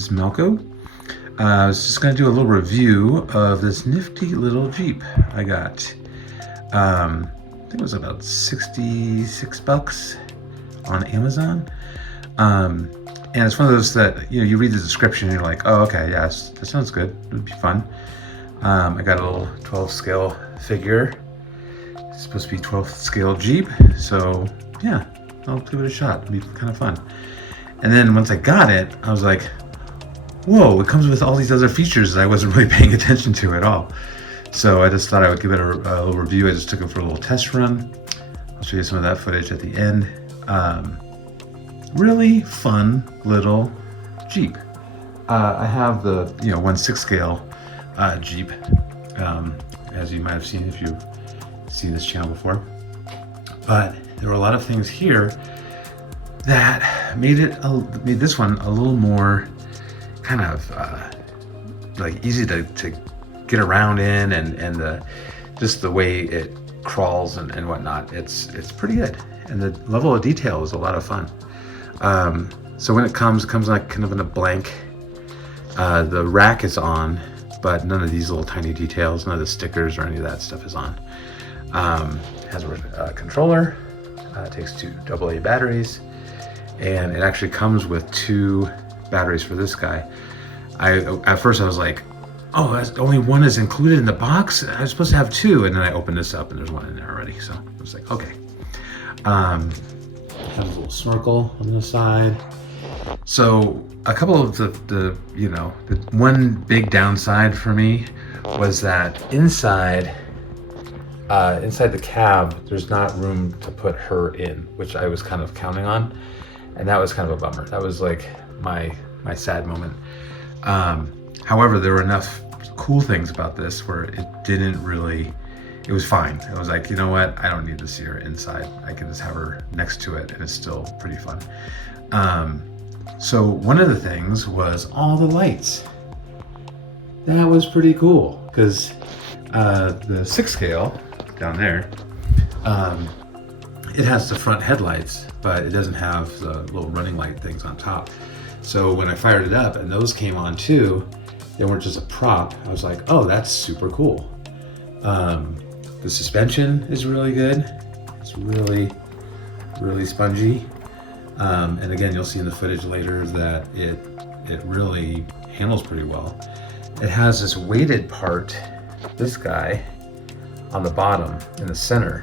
is Melko. I was just going to do a little review of this nifty little Jeep I got. I think it was about 66 bucks on Amazon. And it's one of those that, you read the description and you're like, oh, okay, yeah, that sounds good. It would be fun. I got a little 12 scale figure. It's supposed to be 12th scale Jeep. So yeah, I'll give it a shot. It'll be kind of fun. And then once I got it, I was like, whoa, it comes with all these other features that I wasn't really paying attention to at all. So I just thought I would give it a little review. I just took it for a little test run. I'll show you some of that footage at the end. Really fun little Jeep. I have the 1/6 scale Jeep, as you might have seen if you've seen this channel before. But there were a lot of things here that made this one a little more kind of like easy to get around in, and just the way it crawls and whatnot. It's pretty good, and the level of detail is a lot of fun. So when it comes like kind of in a blank. The rack is on, but none of these little tiny details, none of the stickers or any of that stuff is on. Has a controller. It takes 2 AA batteries, and it actually comes with 2 batteries for this guy. At first I was like, oh, only one is included in the box? I was supposed to have 2, and then I opened this up and there's one in there already. So I was like, okay. Has a little snorkel on the side. So a couple of the one big downside for me was that inside the cab, there's not room to put her in, which I was kind of counting on, and that was kind of a bummer. That was like my sad moment. However, there were enough cool things about this where it was fine. I was like, you know what? I don't need to see her inside. I can just have her next to it, and it's still pretty fun. So one of the things was all the lights. That was pretty cool, because the 6 scale down there, it has the front headlights, but it doesn't have the little running light things on top. So when I fired it up and those came on too, they weren't just a prop. I was like, oh, that's super cool. The suspension is really good. It's really, really spongy. And again, you'll see in the footage later that it really handles pretty well. It has this weighted part, this guy, on the bottom in the center,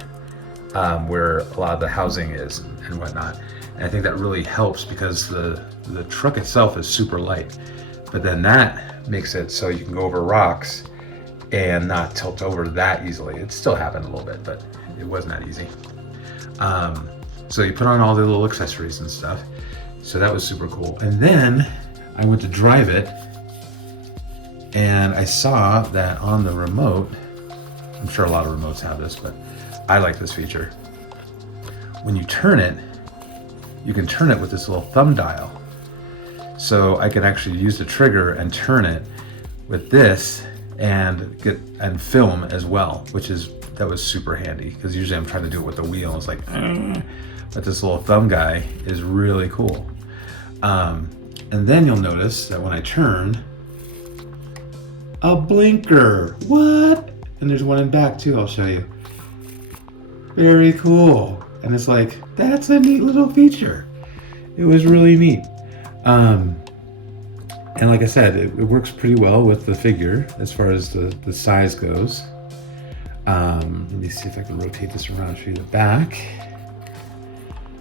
where a lot of the housing is and whatnot. And I think that really helps because the truck itself is super light, but then that makes it so you can go over rocks and not tilt over that easily. It still happened a little bit, but it wasn't that easy. So you put on all the little accessories and stuff. So that was super cool. And then I went to drive it, and I saw that on the remote, I'm sure a lot of remotes have this, but I like this feature. When you turn it, you can turn it with this little thumb dial. So I can actually use the trigger and turn it with this and film as well, that was super handy, because usually I'm trying to do it with the wheel. It's like, but this little thumb guy is really cool. And then you'll notice that when I turn, a blinker. What? And there's one in back too, I'll show you. Very cool. And it's like, that's a neat little feature. It was really neat. And like I said, it works pretty well with the figure as far as the size goes. Let me see if I can rotate this around and show you the back.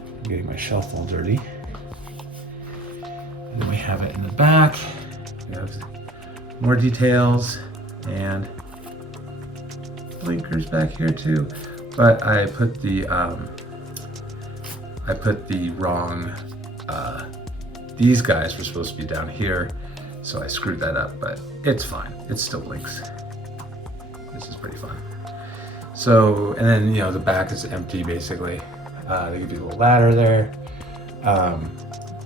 I'm getting my shelf all dirty. And then we have it in the back. We have more details and blinkers back here too. But I put the wrong, these guys were supposed to be down here, so I screwed that up, but it's fine. It still blinks. This is pretty fun. So, and then, the back is empty basically. They give you a little ladder there.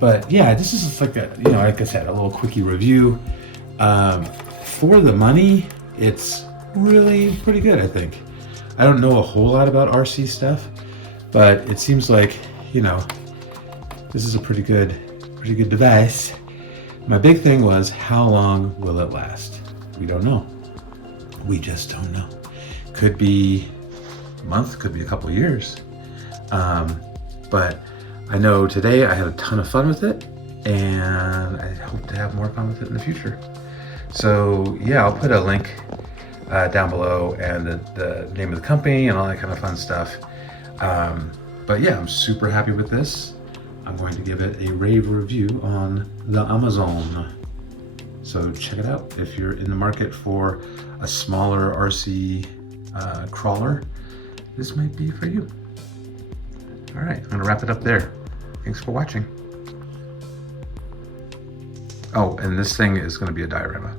But yeah, this is like like I said, a little quickie review. For the money, it's really pretty good, I think. I don't know a whole lot about RC stuff, but it seems like, this is a pretty good device. My big thing was, how long will it last? We don't know. We just don't know. Could be a month, could be a couple of years. But I know today I had a ton of fun with it, and I hope to have more fun with it in the future. So yeah, I'll put a link down below, and the name of the company and all that kind of fun stuff. But yeah, I'm super happy with this. I'm going to give it a rave review on the Amazon. So check it out if you're in the market for a smaller RC crawler. This might be for you. All right, I'm gonna wrap it up there. Thanks for watching. Oh, and this thing is gonna be a diorama.